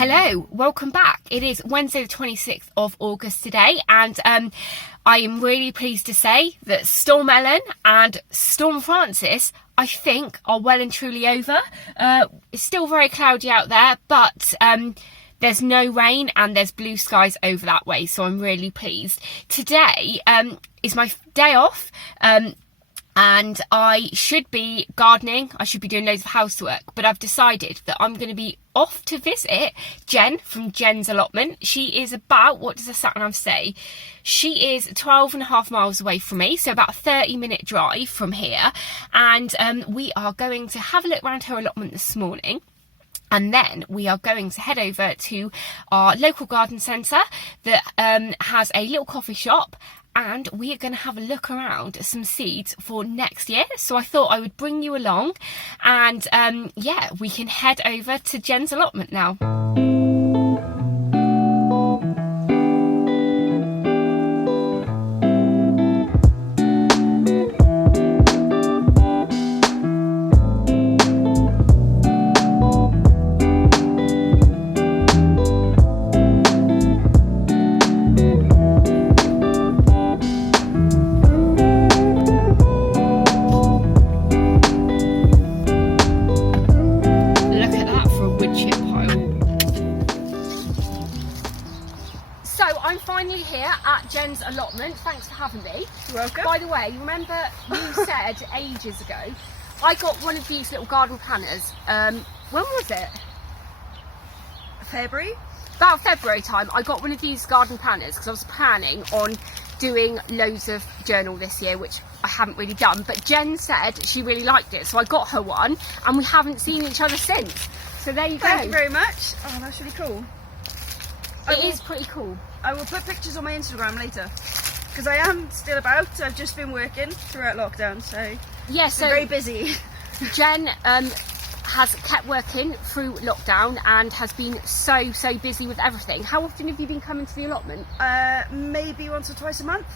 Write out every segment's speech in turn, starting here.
Hello, welcome back. It is Wednesday the 26th of August today, and I am really pleased to say that Storm Ellen and Storm Francis, I think, are well and truly over. It's still very cloudy out there, but there's no rain and there's blue skies over that way, so I'm really pleased. Today is my day off. And I should be gardening, I should be doing loads of housework, but I've decided that I'm going to be off to visit Jen from Jen's Allotment. She is about, what does the sat nav say? She is 12.5 miles away from me, so about a 30-minute drive from here. And we are going to have a look around her allotment this morning. And then we are going to head over to our local garden centre that has a little coffee shop. And we are going to have a look around at some seeds for next year. So I thought I would bring you along. And yeah, we can head over to Jen's Allotment now. Jen's Allotment. Thanks for having me. You're welcome. By the way, you remember you said ages ago I got one of these little garden planners. When was it? February? About February time. I got one of these garden planners because I was planning on doing loads of journal this year, which I haven't really done, but Jen said she really liked it, so I got her one and we haven't seen each other since. So there you go. Thank you very much. Oh, that's really cool. It is pretty cool. I will put pictures on my Instagram later because I am still about. I've just been working throughout lockdown, so yeah, so very busy. Jen has kept working through lockdown and has been so busy with everything. How often have you been coming to the allotment? Maybe once or twice a month.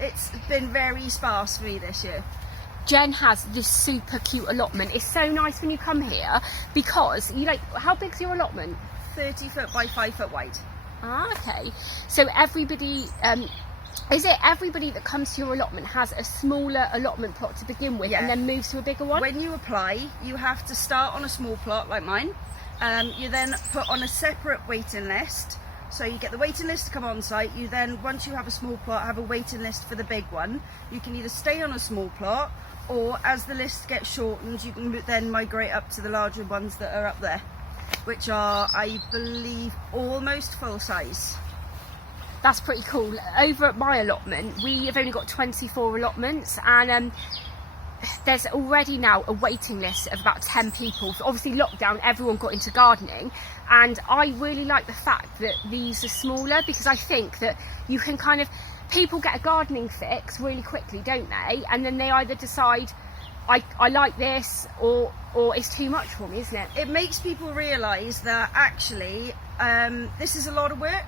It's been very sparse for me this year. Jen has this super cute allotment. It's so nice when you come here because you how big's your allotment? 30 foot by 5 foot wide. Ah, okay. So everybody, is it everybody that comes to your allotment has a smaller allotment plot to begin with, and then moves to a bigger one? When you apply, you have to start on a small plot like mine. You then put on a separate waiting list. So you get the waiting list to come on site. You then, once you have a small plot, have a waiting list for the big one. You can either stay on a small plot, or as the list gets shortened, you can then migrate up to the larger ones that are up there, which are, I believe, almost full size. That's pretty cool. Over at my allotment, we have only got 24 allotments, and there's already now a waiting list of about 10 people. So obviously lockdown, everyone got into gardening, and I really like the fact that these are smaller because I think that you can people get a gardening fix really quickly, don't they? And then they either decide, I like this, or it's too much for me, isn't it? It makes people realise that actually this is a lot of work.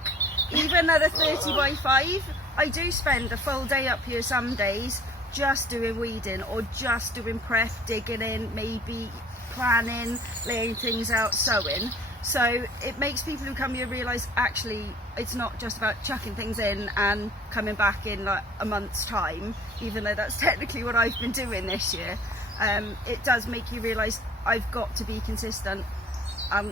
Even at a 30 by 5, I do spend a full day up here some days just doing weeding or just doing prep, digging in, maybe planning, laying things out, sowing. So it makes people who come here realise actually it's not just about chucking things in and coming back in like a month's time, even though that's technically what I've been doing this year. It does make you realise I've got to be consistent.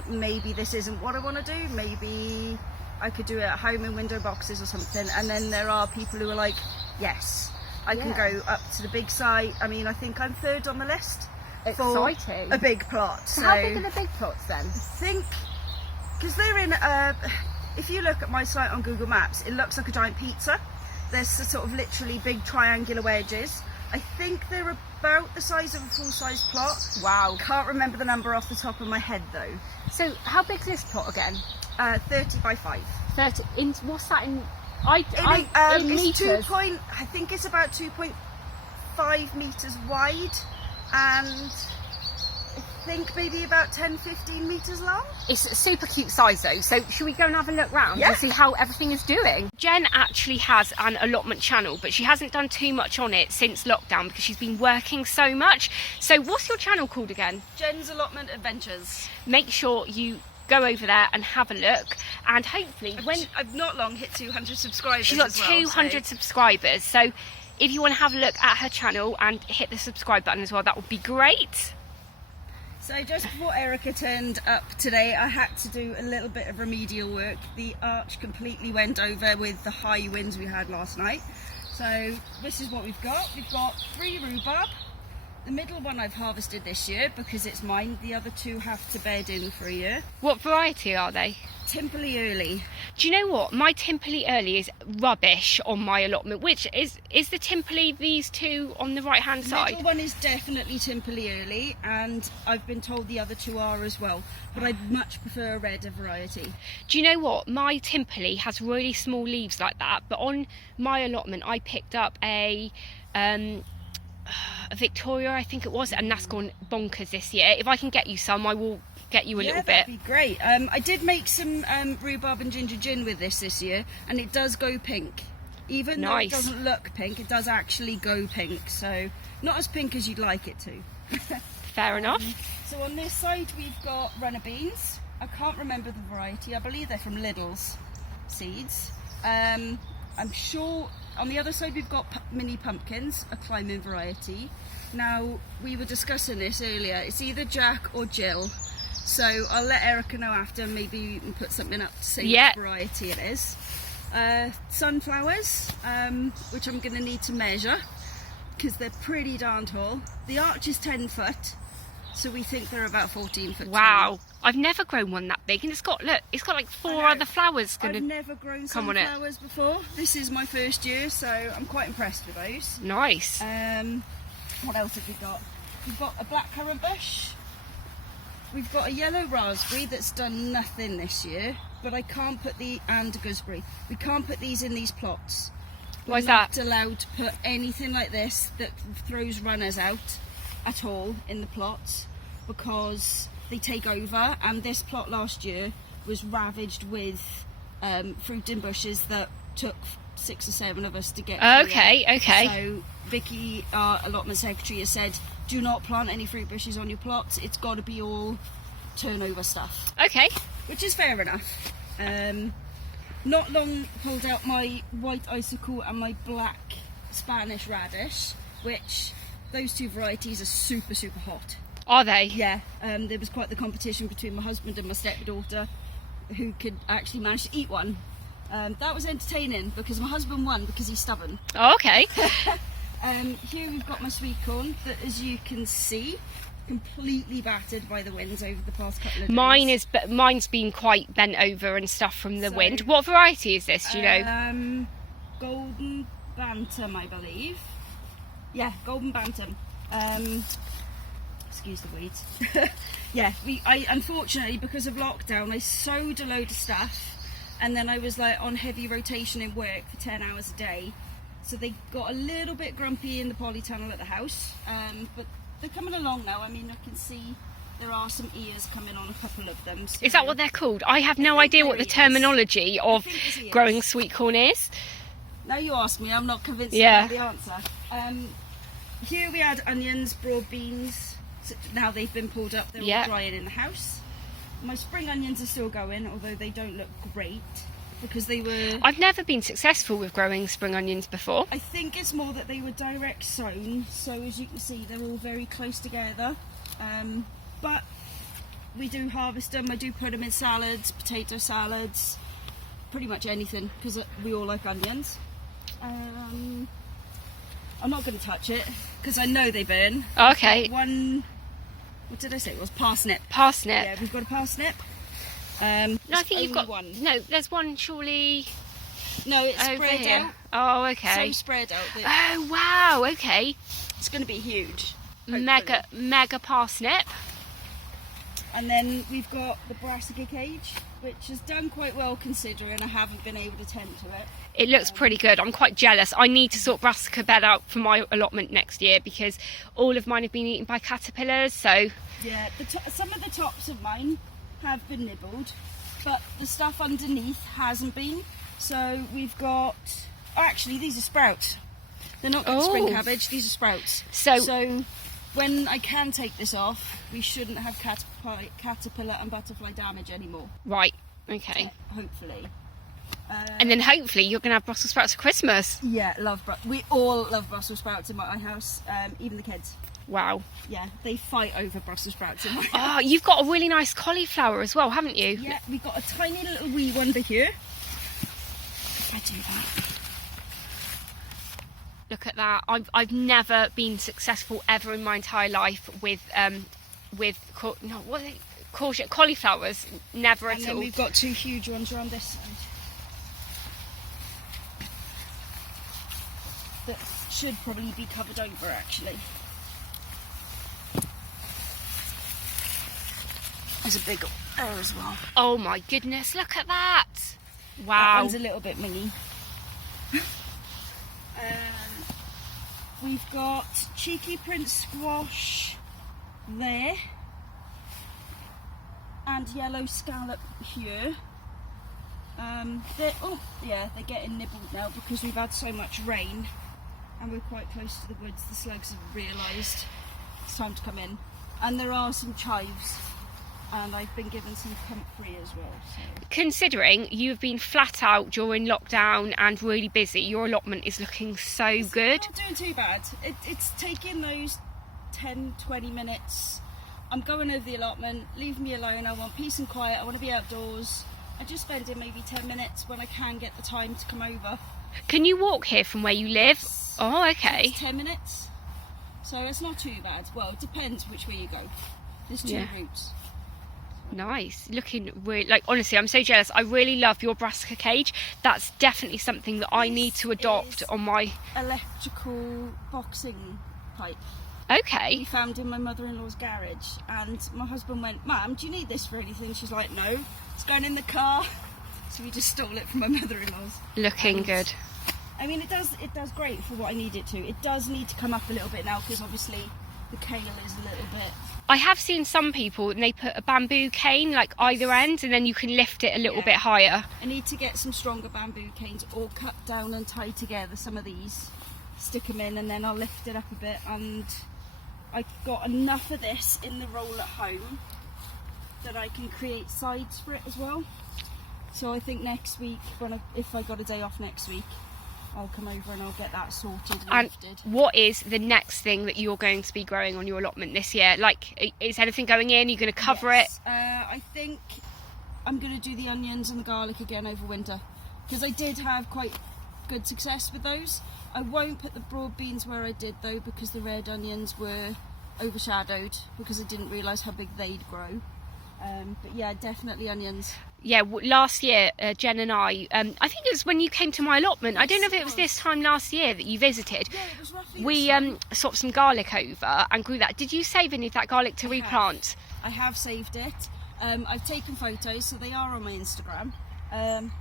Maybe this isn't what I want to do, maybe I could do it at home in window boxes or something. And then there are people who are like, yes, I can go up to the big site. I mean, I think I'm third on the list. Exciting. For a big plot. So how big are the big plots then? I think, because they're in, if you look at my site on Google Maps, it looks like a giant pizza. There's sort of literally big triangular wedges. I think they're about the size of a full-size plot. Wow. Can't remember the number off the top of my head though. So how big's this plot again? 30 by 5. 30, what's that in? In it's meters? I think it's about 2.5 metres wide, and I think maybe about 10-15 metres long. It's a super cute size though, so should we go and have a look round and see how everything is doing? Jen actually has an allotment channel, but she hasn't done too much on it since lockdown because she's been working so much. So what's your channel called again? Jen's Allotment Adventures. Make sure you go over there and have a look, and hopefully I've not long hit 200 subscribers. She's got as well, 200 subscribers, so if you want to have a look at her channel and hit the subscribe button as well, that would be great. So just before Erica turned up today, I had to do a little bit of remedial work. The arch completely went over with the high winds we had last night. So this is what we've got. We've got 3 rhubarb. The middle one I've harvested this year because it's mine. The other 2 have to bed in for a year. What variety are they? Timperley Early. Do you know what? My Timperley Early is rubbish on my allotment. Which is the Timperley, these 2 on the right hand The side? middle one is definitely Timperley Early, and I've been told the other 2 are as well. But I much prefer a redder variety. Do you know what? My Timperley has really small leaves like that, but on my allotment I picked up a Victoria, I think it was, and that's gone bonkers this year. If I can get you some, I will get you a little bit. That'd be great. I did make some rhubarb and ginger gin with this year, and it does go pink. Even though it doesn't look pink, it does actually go pink. So not as pink as you'd like it to. Fair enough. So on this side we've got runner beans. I can't remember the variety. I believe they're from Lidl's seeds. I'm sure on the other side we've got mini pumpkins, a climbing variety. Now, we were discussing this earlier. It's either Jack or Jill. So I'll let Erica know after. Maybe you can put something up to see what variety it is. Sunflowers, which I'm going to need to measure because they're pretty darn tall. The arch is 10 foot, so we think they're about 14 foot Wow. Tall. I've never grown one that big, and it's got like 4 other flowers I've never grown sunflowers before. This is my first year, so I'm quite impressed with those. Nice. What else have we got? We've got a blackcurrant bush. We've got a yellow raspberry that's done nothing this year, but I can't put and a gooseberry. We can't put these in these plots. Why is that? We're not allowed to put anything like this that throws runners out at all in the plots because they take over, and this plot last year was ravaged with fruiting bushes that took 6 or 7 of us to get okay. So Vicky, our allotment secretary, has said do not plant any fruit bushes on your plots. It's got to be all turnover stuff. Okay. Which is fair enough. Not long pulled out my white icicle and my black Spanish radish, which those 2 varieties are super hot. Are they? Yeah. There was quite the competition between my husband and my stepdaughter who could actually manage to eat one. That was entertaining because my husband won because he's stubborn. Oh, okay. Here we've got my sweet corn that, as you can see, completely battered by the winds over the past couple of days. Mine's been quite bent over and stuff from the wind. What variety is this, do you know? Golden Bantam, I believe. Yeah, Golden Bantam. Excuse the weeds. Yeah, I unfortunately, because of lockdown, I sowed a load of stuff, and then I was like on heavy rotation in work for 10 hours a day, so they got a little bit grumpy in the polytunnel at the house, but they're coming along now. I mean, I can see there are some ears coming on a couple of them. So is that what they're called? I have no idea what the terminology of growing sweet corn is. Now you ask me, I'm not convinced of the answer. Here we had onions, broad beans. Now they've been pulled up, they're all drying in the house. My spring onions are still going, although they don't look great because they were... I've never been successful with growing spring onions before. I think it's more that they were direct sown, so as you can see they're all very close together. But we do harvest them. I do put them in salads, potato salads, pretty much anything because we all like onions. I'm not going to touch it because I know they burn. Okay. What did I say? It was parsnip. Parsnip. Yeah, we've got a parsnip. No, I think you've got one. No, there's one surely. No, it's spread here. out. Oh, okay. So spread out. Oh wow. Okay. It's going to be huge. Mega parsnip. And then we've got the Brassica Cage, which has done quite well considering I haven't been able to tend to it. It looks pretty good. I'm quite jealous. I need to sort Brassica bed out for my allotment next year because all of mine have been eaten by caterpillars. So yeah, some of the tops of mine have been nibbled, but the stuff underneath hasn't been. So we've got... Oh, actually, these are sprouts. They're not spring cabbage. These are sprouts. So when I can take this off, we shouldn't have caterpillar and butterfly damage anymore. Right, okay. Hopefully. And then hopefully you're going to have Brussels sprouts for Christmas. Yeah, we all love Brussels sprouts in my house, even the kids. Wow. Yeah, they fight over Brussels sprouts in my house. Oh, you've got a really nice cauliflower as well, haven't you? Yeah, we've got a tiny little wee one over here. If I do that. Look at that. I've never been successful ever in my entire life with cauliflowers. Never at all. And then we've got two huge ones around this side. That should probably be covered over, actually. There's a big one there as well. Oh my goodness, look at that. That Wow. one's a little bit mini. We've got cheeky Prince squash there. And yellow scallop here. They're getting nibbled now because we've had so much rain and we're quite close to the woods. The slugs have realised it's time to come in. And there are some chives, and I've been given some comfrey as well. So. Considering you've been flat out during lockdown and really busy, your allotment is looking so good. Not doing too bad. It's taking those 10-20 minutes. I'm going over the allotment, leave me alone. I want peace and quiet. I want to be outdoors. I just spend in maybe 10 minutes when I can get the time to come over. Can you walk here from where you live? Yes. Oh, okay. It's 10 minutes. So it's not too bad. Well, it depends which way you go. There's two routes. Nice. Looking really, like, honestly, I'm so jealous. I really love your Brassica Cage. That's definitely something that I need to adopt on my electrical boxing pipe. Okay. We found in my mother-in-law's garage, and my husband went, "Mum, do you need this for anything?" She's like, "No, it's going in the car." So we just stole it from my mother-in-law's. Looking good. I mean, it does great for what I need it to. It does need to come up a little bit now because obviously the kale is a little bit. I have seen some people and they put a bamboo cane like either end, and then you can lift it a little bit higher. I need to get some stronger bamboo canes or cut down and tie together some of these, stick them in, and then I'll lift it up a bit. And I've got enough of this in the roll at home that I can create sides for it as well. So I think next week, if I got a day off next week, I'll come over and I'll get that sorted and lifted. What is the next thing that you're going to be growing on your allotment this year? Like, is anything going in? Are you going to cover it? I think I'm going to do the onions and the garlic again over winter, because I did have quite good success with those. I won't put the broad beans where I did though, because the red onions were overshadowed because I didn't realise how big they'd grow. But yeah, definitely onions. Yeah, last year, Jen and I think it was when you came to my allotment. I don't know if it was this time last year that you visited. Yeah, it was roughly We swapped some garlic over and grew that. Did you save any of that garlic to replant? I have saved it. I've taken photos, so they are on my Instagram.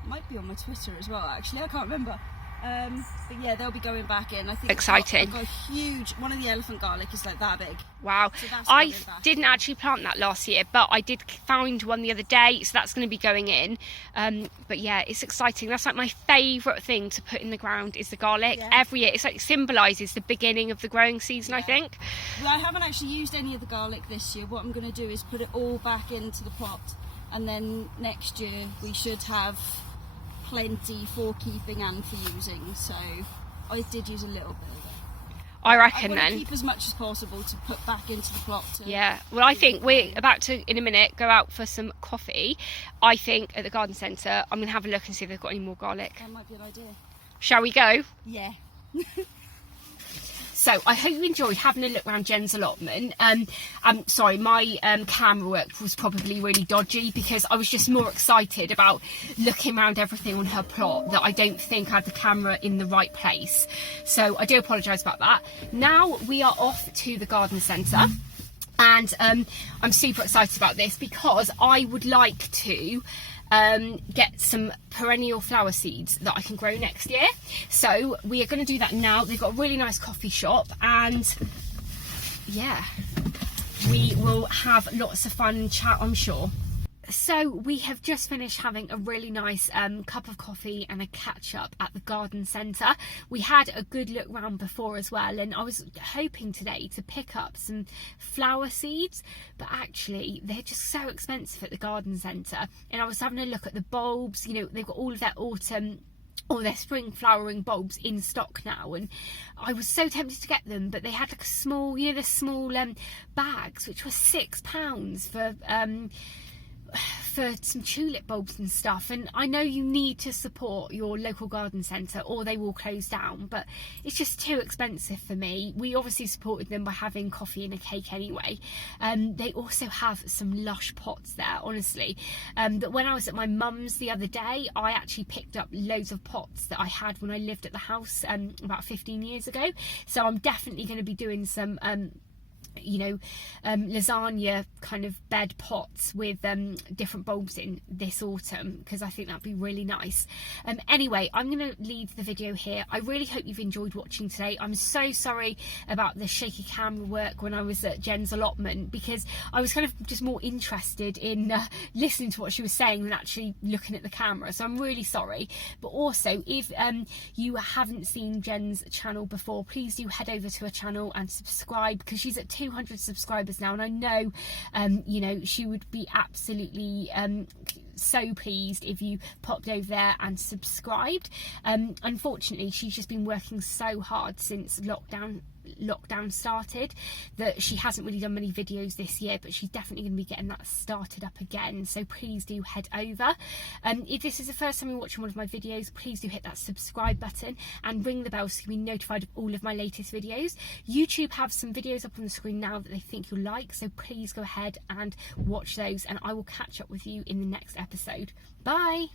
Might be on my Twitter as well, actually. I can't remember. But yeah, they'll be going back in. I think exciting. I've got a huge one of the elephant garlic is like that big. Wow. So I didn't actually plant that last year, but I did find one the other day, so that's going to be going in. But yeah, it's exciting. That's like my favourite thing to put in the ground is the garlic. Yeah. Every year, it's like symbolises the beginning of the growing season, I think. Well, I haven't actually used any of the garlic this year. What I'm going to do is put it all back into the pot, and then next year we should have plenty for keeping and for using. So I did use a little bit of it. I reckon I then. Keep as much as possible to put back into the plot. Yeah, well, I think we're about to, in a minute, go out for some coffee. I think at the garden centre, I'm going to have a look and see if they've got any more garlic. That might be an idea. Shall we go? Yeah. So I hope you enjoyed having a look around Jen's allotment. I'm sorry, my camera work was probably really dodgy because I was just more excited about looking around everything on her plot that I don't think I had the camera in the right place. So I do apologise about that. Now we are off to the garden centre. And I'm super excited about this because I would like to get some perennial flower seeds that I can grow next year. So we are going to do that now. They've got a really nice coffee shop, and yeah, we will have lots of fun and chat, I'm sure. So we have just finished having a really nice cup of coffee and a catch up at the garden centre. We had a good look round before as well, and I was hoping today to pick up some flower seeds, but actually they're just so expensive at the garden centre. And I was having a look at the bulbs, you know, they've got all of their autumn or their spring flowering bulbs in stock now, and I was so tempted to get them, but they had like a small, you know, the small bags which were £6 for some tulip bulbs and stuff. And I know you need to support your local garden centre or they will close down, but it's just too expensive for me. We obviously supported them by having coffee and a cake anyway. They also have some lush pots there, honestly. But when I was at my mum's the other day, I actually picked up loads of pots that I had when I lived at the house about 15 years ago. So I'm definitely going to be doing some lasagna kind of bed pots with different bulbs in this autumn, because I think that'd be really nice. Anyway, I'm going to leave the video here. I really hope you've enjoyed watching today. I'm so sorry about the shaky camera work when I was at Jen's allotment, because I was kind of just more interested in listening to what she was saying than actually looking at the camera, so I'm really sorry. But also, if you haven't seen Jen's channel before, please do head over to her channel and subscribe, because she's at 200 subscribers now, and I know she would be absolutely so pleased if you popped over there and subscribed. Unfortunately, she's just been working so hard since lockdown started that she hasn't really done many videos this year, but she's definitely going to be getting that started up again, so please do head over. If this is the first time you're watching one of my videos, please do hit that subscribe button and ring the bell so you can be notified of all of my latest videos. YouTube have some videos up on the screen now that they think you'll like, so please go ahead and watch those, and I will catch up with you in the next episode. Bye.